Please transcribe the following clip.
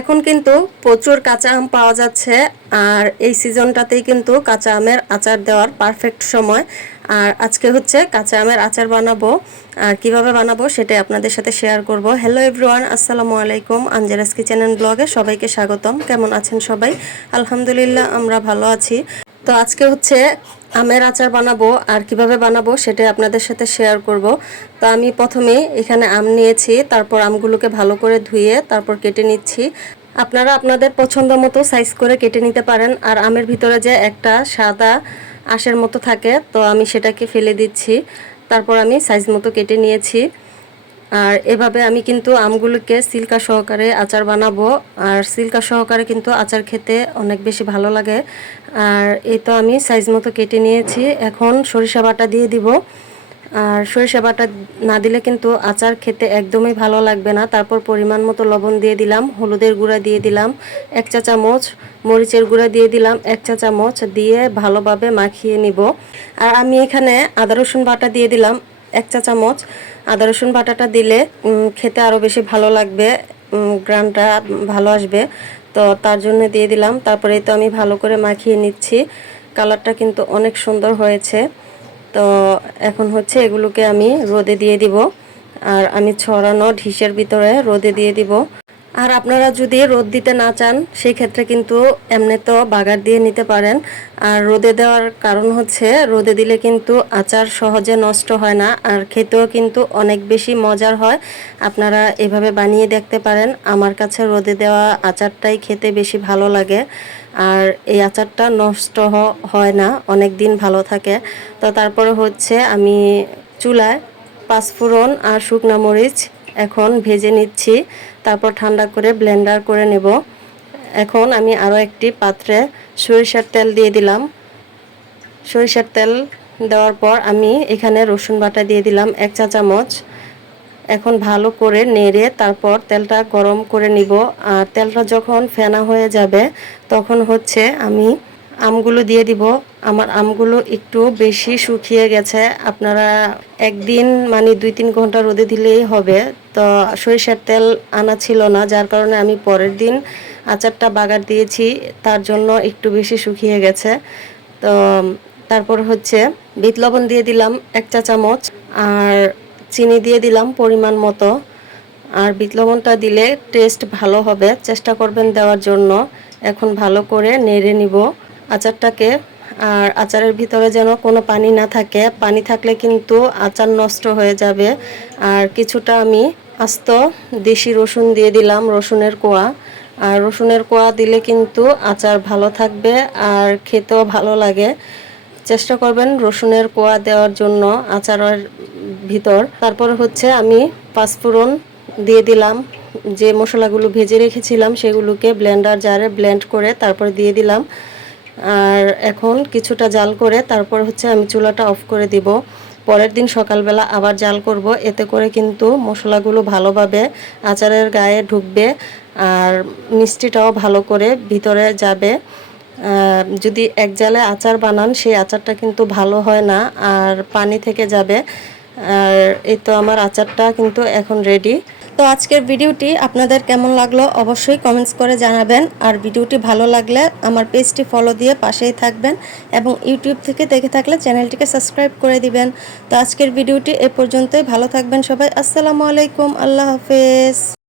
এখন কিন্তু প্রচুর কাঁচা আম পাওয়া যাচ্ছে, আর এই সিজনটাতেই কিন্তু কাঁচা আমের আচার দেওয়ার পারফেক্ট সময়। আর আজকে হচ্ছে কাঁচা আমের আচার বানাবো, আর কিভাবে বানাবো সেটাই আপনাদের সাথে শেয়ার করব। হ্যালো এভরিওয়ান, আসসালামু আলাইকুম। আঞ্জেরাস কিচেন অ্যান্ড ব্লগে সবাইকে স্বাগতম। কেমন আছেন সবাই? আলহামদুলিল্লাহ, আমরা ভালো আছি। তো আজকে হচ্ছে আমের আচার বানাবো, আর কিভাবে বানাবো সেটাই আপনাদের সাথে শেয়ার করব। তো আমি প্রথমে এখানে আম নিয়েছি, তারপর আমগুলোকে ভালো করে ধুয়ে তারপর কেটে নিচ্ছি। আপনারা আপনাদের পছন্দ মতো সাইজ করে কেটে নিতে পারেন। আর আমের ভিতরে যে একটা সাদা আঁশের মতো থাকে, তো আমি সেটাকে ফেলে দিচ্ছি। তারপর আমি সাইজ মতো কেটে নিয়েছি। আর এভাবে আমি কিন্তু আমগুলোকে সিল্কা সহকারে আচার বানাবো, আর সিল্কা সহকারে কিন্তু আচার খেতে অনেক বেশি ভালো লাগে। আর এই তো আমি সাইজ মতো কেটে নিয়েছি। এখন সরিষা বাটা দিয়ে দিব। আর সরিষা বাটা না দিলে কিন্তু আচার খেতে একদমই ভালো লাগবে না। তারপর পরিমাণ মতো লবণ দিয়ে দিলাম, হলুদের গুঁড়া দিয়ে দিলাম 1 চা চামচ, মরিচের গুঁড়া দিয়ে দিলাম 1 চা চামচ, দিয়ে ভালোভাবে মাখিয়ে নিব। আর আমি এখানে আদা রসুন বাটা দিয়ে দিলাম 1 চা চামচ। আদা রসুন বাটাটা দিলে খেতে আরও বেশি ভালো লাগবে, গ্রানটা ভালো আসবে, তো তার জন্য দিয়ে দিলাম। তারপরে তো আমি ভালো করে মাখিয়ে নিচ্ছি। কালারটা কিন্তু অনেক সুন্দর হয়েছে। তো এখন হচ্ছে এগুলোকে আমি রোদে দিয়ে দিব, আর আমি ছড়ানো ডিশের ভিতরে রোদে দিয়ে দিব। আর আপনারা যদি রোদ দিতে না চান সেই ক্ষেত্রে কিন্তু এমনি তো বাগার দিয়ে নিতে পারেন। আর রোদে দেওয়ার কারণ হচ্ছে রোদে দিলে কিন্তু আচার সহজে নষ্ট হয় না, আর খেতেও কিন্তু অনেক বেশি মজার হয়। আপনারা এভাবে বানিয়ে দেখতে পারেন। আমার কাছে রোদে দেওয়া আচারটাই খেতে বেশি ভালো লাগে, আর এই আচারটা নষ্ট হয় না, অনেক দিন ভালো থাকে। তো তারপরে হচ্ছে আমি চুলায় পাঁচফোড়ন আর শুকনা মরিচ এখন ভেজে নিচ্ছি। তারপর ঠান্ডা করে ব্লেন্ডার করে নেব। এখন আমি আরও একটি পাত্রে সরিষার তেল দিয়ে দিলাম। সরিষার তেল দেওয়ার পর আমি এখানে রসুন বাটা দিয়ে দিলাম 1 চা চামচ। এখন ভালো করে নেড়ে তারপর তেলটা গরম করে নিব। আর তেলটা যখন ফেনা হয়ে যাবে তখন হচ্ছে আমি আমগুলো দিয়ে দিব। আমার আমগুলো একটু বেশি শুকিয়ে গেছে, আপনারা একদিন মানে 2-3 ঘন্টা রোদে দিলেই হবে। তো সরিষার তেল আনা ছিল না, যার কারণে আমি পরের দিন আচারটা বাগার দিয়েছি, তার জন্য একটু বেশি শুকিয়ে গেছে। তো তারপর হচ্ছে বিট লবণ দিয়ে দিলাম 1 চা চামচ, আর চিনি দিয়ে দিলাম পরিমাণ মতো। আর বিট লবণটা দিলে টেস্ট ভালো হবে, চেষ্টা করবেন দেওয়ার জন্য। এখন ভালো করে নেড়ে নিব আচারটাকে। আর আচারের ভিতরে যেন কোনো পানি না থাকে, পানি থাকলে কিন্তু আচার নষ্ট হয়ে যাবে। আর কিছুটা আমি আস্ত দেশি রসুন দিয়ে দিলাম, রসুনের কোয়া। আর রসুনের কোয়া দিলে কিন্তু আচার ভালো থাকবে আর খেতেও ভালো লাগে। চেষ্টা করবেন রসুনের কোয়া দেওয়ার জন্য আচারের ভিতর। তারপর হচ্ছে আমি পাঁচফোড়ন দিয়ে দিলাম, যে মশলাগুলো ভেজে রেখেছিলাম সেগুলোকে ব্লেন্ডার জারে ব্লেন্ড করে তারপর দিয়ে দিলাম। আর এখন কিছুটা জাল করে তারপর হচ্ছে আমি চুলাটা অফ করে দিব। পরের দিন সকালবেলা আবার জাল করব, এতে করে কিন্তু মশলাগুলো ভালোভাবে আচারের গায়ে ঢুকবে আর মিষ্টিটাও ভালো করে ভিতরে যাবে। যদি এক জালে আচার বানান সেই আচারটা কিন্তু ভালো হয় না, আর পানি থেকে যাবে। আর এই তো আমার আচারটা কিন্তু এখন রেডি। তো আজকের ভিডিওটি আপনাদের কেমন লাগলো অবশ্যই কমেন্টস করে জানাবেন। আর ভিডিওটি ভালো লাগলে আমার পেজটি ফলো দিয়ে পাশেই থাকবেন, এবং ইউটিউব থেকে দেখে থাকলে চ্যানেলটিকে সাবস্ক্রাইব করে দিবেন। তো আজকের ভিডিওটি এ পর্যন্তই। ভালো থাকবেন সবাই। আসসালামু আলাইকুম, আল্লাহ হাফেজ।